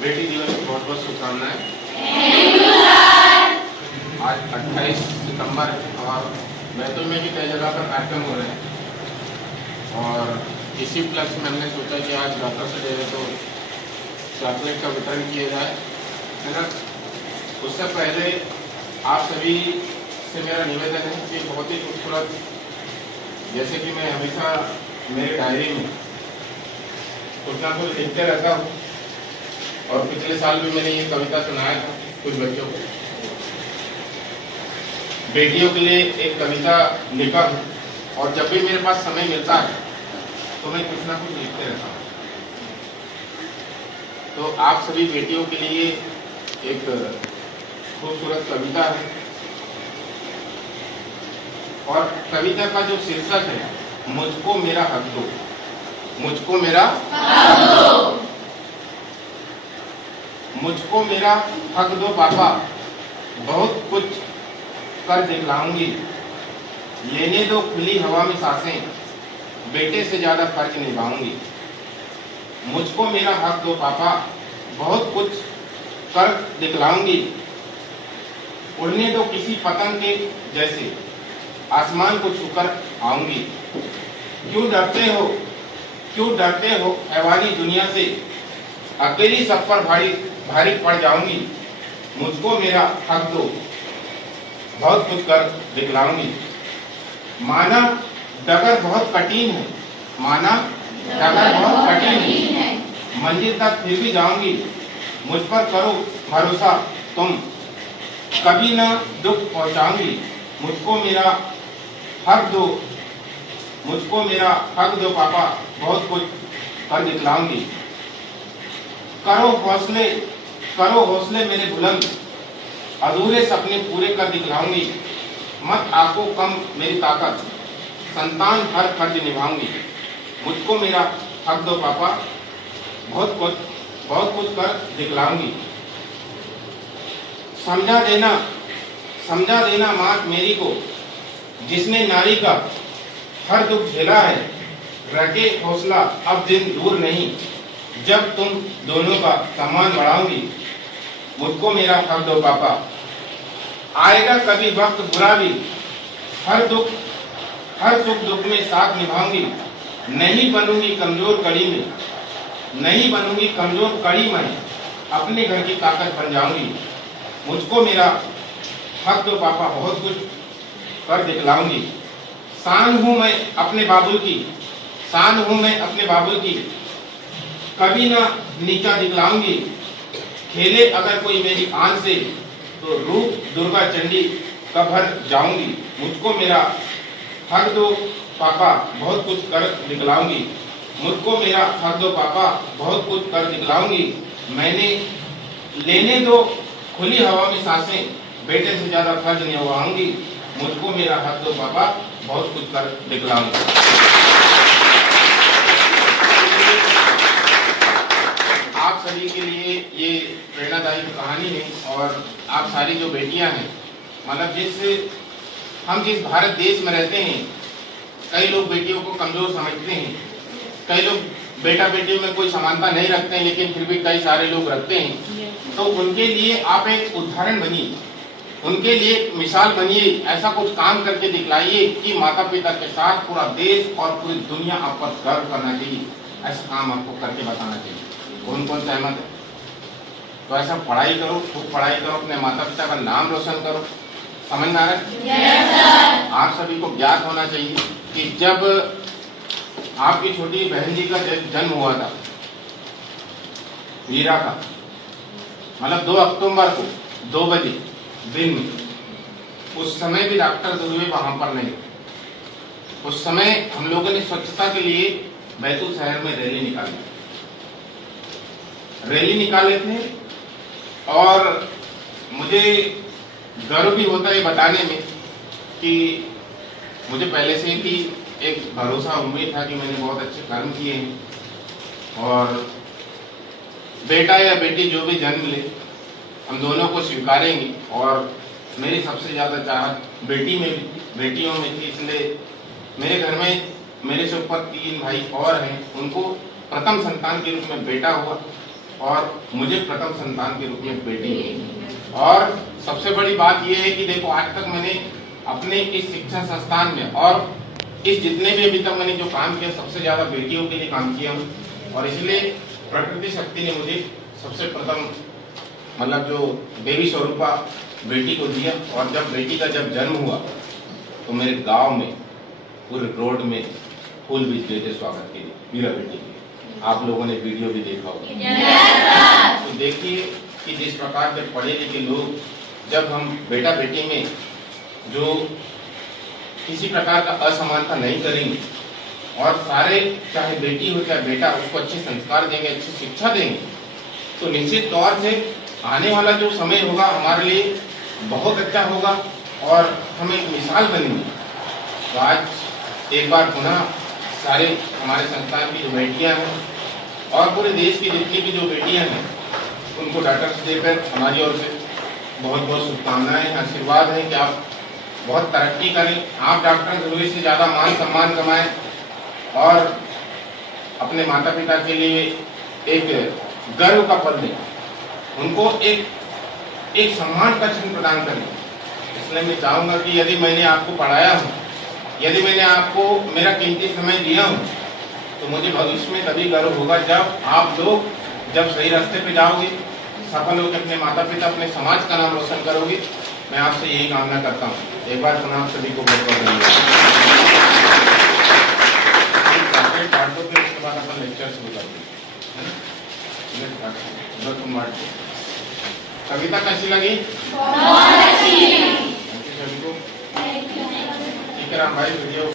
बेटी दिवस की बहुत बहुत शुभकामनाएं। आज 28 सितंबर है और बैतूल में भी कई जगह पर कार्यक्रम हो रहे हैं और इसी उपलक्ष्य में हमने सोचा कि आज डॉक्टर्स डे है तो चॉकलेट का वितरण किया जाए, है ना। उससे पहले आप सभी से मेरा निवेदन है कि बहुत ही खूबसूरत, जैसे कि मैं हमेशा मेरी डायरी में कुछ ना कुछ लिखते रहता हूँ और पिछले साल भी मैंने ये कविता सुनाया था कुछ बच्चों को। बेटियों के लिए एक कविता लिखा हूँ और जब भी मेरे पास समय मिलता है तो मैं कुछ ना कुछ लिखते रहता हूँ। तो आप सभी बेटियों के लिए एक खूबसूरत कविता है और कविता का जो शीर्षक है, मुझको मेरा हक दो। मुझको मेरा हक दो, मुझको मेरा हक दो पापा, बहुत कुछ कर दिखलाऊंगी। लेने दो खुली हवा में सांसें, बेटे से ज्यादा फर्ज निभाऊंगी। मुझको मेरा हक दो पापा, बहुत कुछ कर दिखलाऊंगी। उड़ने दो किसी पतंग के जैसे, आसमान को छूकर आऊंगी। क्यों डरते हो, क्यों डरते हो हैवानी दुनिया से, अकेली सब पर भारी पड़ जाऊंगी। मुझको मेरा हक दो, बहुत कुछ कर दिखलाऊंगी। माना डगर बहुत कठिन है, माना डगर बहुत कठिन है, मंजिल तक फिर भी जाऊंगी। मुझ पर करो भरोसा तुम, कभी ना दुख पहुंचाऊंगी। मुझको मेरा हक दो, मुझको मेरा हक दो पापा, बहुत कुछ कर दिखलाऊंगी। करो हौसले मेरे बुलंद, अधूरे सपने पूरे कर दिखलाऊंगी। मत आंखों कम मेरी ताकत, संतान हर फर्ज निभाऊंगी। मुझको मेरा हक दो पापा, बहुत कुछ कर दिखलाऊंगी। समझा देना मात मेरी को, जिसने नारी का हर दुख झेला है। रखे हौसला अब दिन दूर नहीं, जब तुम दोनों का सम्मान बढ़ाऊंगी। मुझको मेरा हक दो पापा, आएगा कभी वक्त बुरा भी, हर सुख दुख में साथ निभाऊंगी। नहीं बनूंगी कमजोर कड़ी में, नहीं बनूंगी कमजोर कड़ी में, अपने घर की ताकत बन जाऊंगी। मुझको मेरा हक दो पापा, बहुत कुछ कर दिखलाऊंगी। शान हूं मैं अपने बाबुल की, शान हूं मैं अपने बाबुल की, कभी ना नीचा दिखलाऊंगी। खेले अगर कोई मेरी आन से, तो रूप दुर्गा चंडी का भर जाऊंगी। मुझको मेरा हक दो पापा, बहुत कुछ कर दिखलाऊंगी। मुझको मेरा हक दो पापा, बहुत कुछ कर दिखलाऊंगी। मैंने लेने दो खुली हवा में सांसें, बेटे से ज्यादा फर्ज निभाऊंगी। मुझको मेरा हक दो पापा, बहुत कुछ कर दिखलाऊंगी। आप सभी के लिए ये प्रेरणादायी कहानी है और आप सारी जो बेटियां हैं, मतलब हम जिस भारत देश में रहते हैं, कई लोग बेटियों को कमजोर समझते हैं, कई लोग बेटा बेटियों में कोई समानता नहीं रखते हैं, लेकिन फिर भी कई सारे लोग रखते हैं। तो उनके लिए आप एक उदाहरण बनिए, उनके लिए एक मिसाल बनिए। ऐसा कुछ काम करके दिखलाइए कि माता पिता के साथ पूरा देश और पूरी दुनिया आप पर गर्व करना चाहिए। ऐसा काम आपको करके बताना चाहिए। कौन कौन सहमत है? तो ऐसा पढ़ाई करो, खूब पढ़ाई करो, अपने माता पिता का नाम रोशन करो। समझ में आ रहा है? yes, आप सभी को ज्ञात होना चाहिए कि जब आपकी छोटी बहन जी का जन्म हुआ था, वीरा का, मतलब 2 अक्टूबर को 2 बजे दिन में, उस समय भी डॉक्टर दुर्वे वहां पर नहीं। उस समय हम लोगों ने स्वच्छता के लिए बैतूल शहर में रैली निकाले थे और मुझे गर्व भी होता है बताने में कि मुझे पहले से ही एक भरोसा उम्मीद था कि मैंने बहुत अच्छे कर्म किए हैं और बेटा या बेटी जो भी जन्म ले, हम दोनों को स्वीकारेंगे। और मेरी सबसे ज्यादा चाहत बेटियों में थी, इसलिए मेरे घर में मेरे से ऊपर 3 भाई और हैं, उनको प्रथम संतान के रूप में बेटा हुआ और मुझे प्रथम संतान के रूप में बेटी मिली। और सबसे बड़ी बात यह है कि देखो, आज तक मैंने अपने इस शिक्षा संस्थान में और इस जितने भी अभी तक मैंने जो काम किया, सबसे ज्यादा बेटियों के लिए काम किया हूँ। और इसलिए प्रकृति शक्ति ने मुझे सबसे प्रथम मतलब जो देवी स्वरूपा बेटी को दिया। और जब बेटी का जब जन्म हुआ तो मेरे गांव में पूरे रोड में फूल बीज गए थे स्वागत के लिए मीरा बेटी के। आप लोगों ने वीडियो भी देखा होगा। तो देखिए कि जिस प्रकार के पढ़े लिखे लोग, जब हम बेटा बेटी में जो किसी प्रकार का असमानता नहीं करेंगे और सारे, चाहे बेटी हो चाहे बेटा, उसको अच्छे संस्कार देंगे, अच्छी शिक्षा देंगे, तो निश्चित तौर से आने वाला जो समय होगा हमारे लिए बहुत अच्छा होगा और हम एक मिसाल बनेंगे। तो आज एक बार पुनः सारे हमारे संस्थान की जो बेटियां हैं और पूरे देश की जितनी भी जो बेटियां हैं, उनको डॉक्टर्स डे पर हमारी ओर से बहुत बहुत शुभकामनाएं, आशीर्वाद है कि आप बहुत तरक्की करें, आप डॉक्टर हुए से ज़्यादा मान सम्मान कमाएं और अपने माता पिता के लिए एक गर्व का पल दें, उनको एक सम्मान का क्षण प्रदान करें। इसलिए मैं चाहूँगा कि यदि मैंने आपको पढ़ाया हूँ, यदि मैंने आपको मेरा कीमती समय दिया हूँ, तो मुझे भविष्य में तभी गर्व होगा जब आप लोग जब सही रास्ते पे जाओगे, सफल होकर अपने माता पिता, अपने समाज का नाम रोशन करोगे। मैं आपसे यही कामना करता हूँ। एक बार पुनः आप सभी को बहुत बहुत धन्यवाद। उसके बाद अपन लेक्चर शुरू करते हैं। कविता कैसी लगी? बहुत अच्छी। सभी को ठीक है राम भाई, वीडियो